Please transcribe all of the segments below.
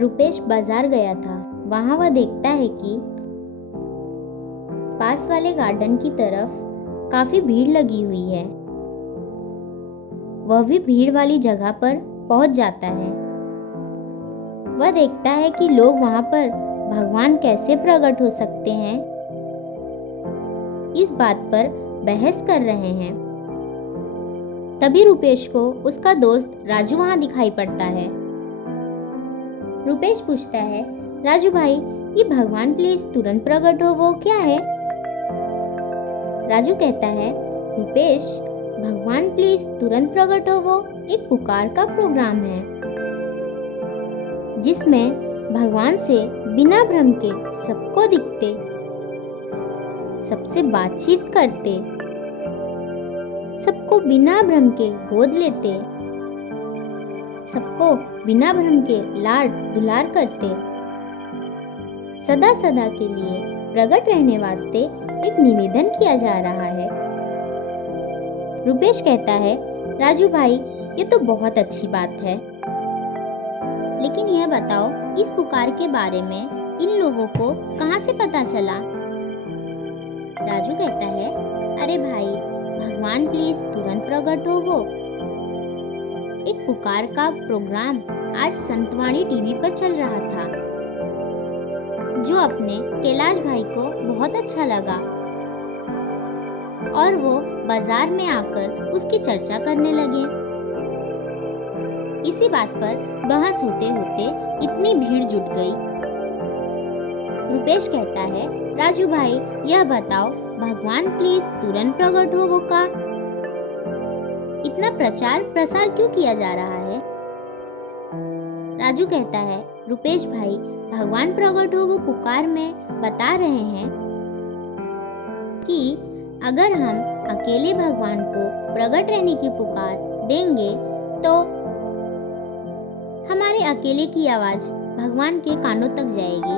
रुपेश बाजार गया था। वहां वह देखता है कि पास वाले गार्डन की तरफ काफी भीड़ लगी हुई है। वह भी भीड़ वाली जगह पर पहुंच जाता है। वह देखता है कि लोग वहां पर भगवान कैसे प्रकट हो सकते हैं, इस बात पर बहस कर रहे हैं। तभी रुपेश को उसका दोस्त राजू वहां दिखाई पड़ता है। रुपेश पूछता है, राजू भाई, ये भगवान प्लीज तुरंत प्रकट हो वो क्या है? राजू कहता है, रुपेश, भगवान प्लीज तुरंत प्रकट हो वो एक पुकार का प्रोग्राम है, जिसमें भगवान से बिना भ्रम के सबको दिखते, सबसे बातचीत करते, सबको बिना भ्रम के गोद लेते, सबको बिना भ्रम के लाड दुलार करते, सदा सदा के लिए प्रकट रहने वास्ते एक निवेदन किया जा रहा है। रुपेश कहता है, राजू भाई, ये तो बहुत अच्छी बात है, लेकिन यह बताओ, इस पुकार के बारे में इन लोगों को कहां से पता चला? राजू कहता है, अरे भाई, भगवान प्लीज तुरंत प्रकट हो वो एक पुकार का प्रोग्राम आज संतवाणी टीवी पर चल रहा था, जो अपने कैलाश भाई को बहुत अच्छा लगा और वो बाजार में आकर उसकी चर्चा करने लगे। इसी बात पर बहस होते होते इतनी भीड़ जुट गई। रुपेश कहता है, राजू भाई, यह बताओ, भगवान प्लीज तुरंत प्रकट हो वो का इतना प्रचार प्रसार क्यों किया जा रहा है? राजू कहता है, रुपेश भाई, भगवान प्रकट हो वो पुकार में बता रहे हैं कि अगर हम अकेले भगवान को प्रकट रहने की पुकार देंगे तो हमारे अकेले की आवाज भगवान के कानों तक जाएगी,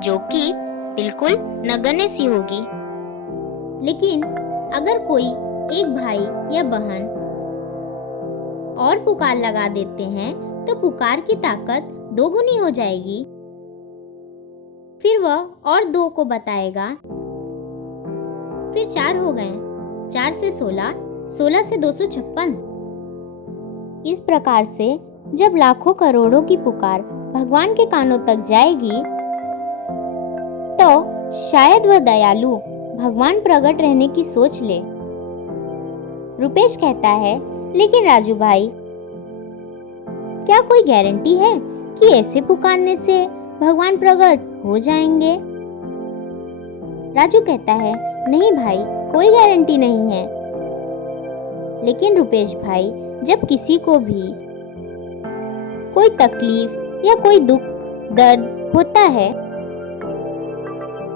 जो कि बिल्कुल नगण्य सी होगी। लेकिन अगर कोई एक भाई या बहन और पुकार लगा देते हैं तो पुकार की ताकत दोगुनी हो जाएगी। फिर वह और 2 को बताएगा, फिर 4 हो गए, 4 से 16, 16 से 256। इस प्रकार से जब लाखों करोड़ों की पुकार भगवान के कानों तक जाएगी तो शायद वह दयालु भगवान प्रकट रहने की सोच ले। रुपेश कहता है, लेकिन राजू भाई, क्या कोई गारंटी है कि ऐसे पुकारने से भगवान प्रकट हो जाएंगे? राजू कहता है, नहीं भाई, कोई गारंटी नहीं है। लेकिन रुपेश भाई, जब किसी को भी कोई तकलीफ या कोई दुख दर्द होता है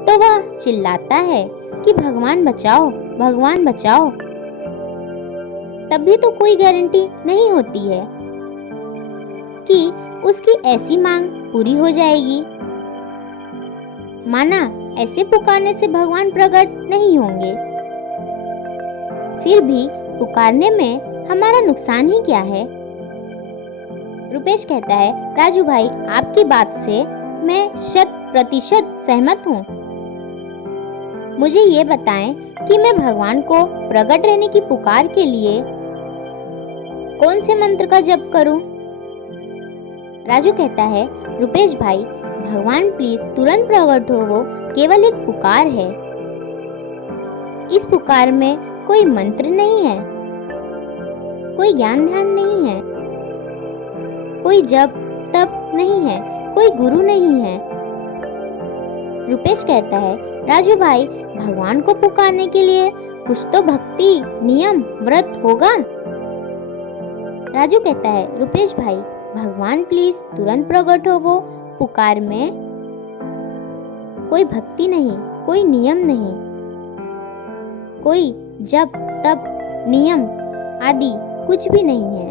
तो वह चिल्लाता है कि भगवान बचाओ, भगवान बचाओ। तब भी तो कोई गारंटी नहीं होती है कि उसकी ऐसी मांग पूरी हो जाएगी। माना ऐसे पुकारने से भगवान प्रकट नहीं होंगे, फिर भी पुकारने में हमारा नुकसान ही क्या है? रुपेश कहता है, राजू भाई, आपकी बात से मैं 100% सहमत हूँ। मुझे ये बताएं कि मैं भगवान को प्रकट रहने की पुकार के लिए कौन से मंत्र का जप करूं? राजू कहता है, रुपेश भाई, भगवान प्लीज तुरंत प्रकट हो वो केवल एक पुकार है। इस पुकार में कोई मंत्र नहीं है, कोई ज्ञान ध्यान नहीं है, कोई जप तप नहीं है, कोई गुरु नहीं है। रुपेश कहता है, राजू भाई, भगवान को पुकारने के लिए कुछ तो भक्ति, नियम, व्रत होगा। राजू कहता है, रुपेश भाई, भगवान प्लीज तुरंत प्रकट हो वो पुकार में कोई भक्ति नहीं, कोई नियम नहीं, कोई जप तप नियम आदि कुछ भी नहीं है।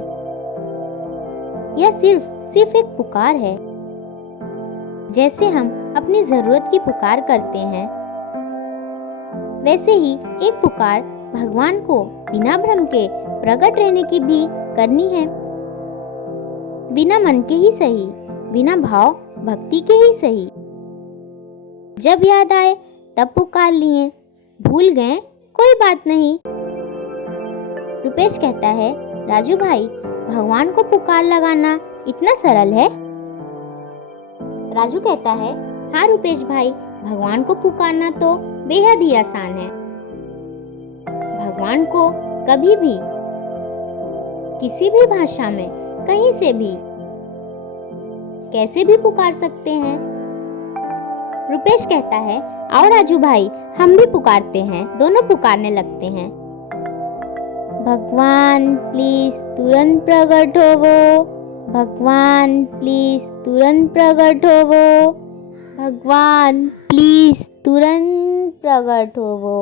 यह सिर्फ एक पुकार है। जैसे हम अपनी जरूरत की पुकार करते हैं, वैसे ही एक पुकार भगवान को बिना भ्रम के प्रकट रहने की भी करनी है। बिना मन के ही सही, बिना भाव भक्ति के ही सही। जब याद आए तब पुकार लिए, भूल गए कोई बात नहीं। रुपेश कहता है, राजू भाई, भगवान को पुकार लगाना इतना सरल है? राजू कहता है, हाँ रुपेश भाई, भगवान को पुकारना तो बेहद ही आसान है। भगवान को कभी भी, किसी भी भाषा में, कहीं से भी, कैसे भी पुकार सकते हैं। रुपेश कहता है, आओ राजू भाई, हम भी पुकारते हैं। दोनों पुकारने लगते हैं, भगवान प्लीज तुरंत प्रकट होवो, भगवान प्लीज तुरंत प्रकट होवो, भगवान प्लीज तुरंत प्रकट होवो।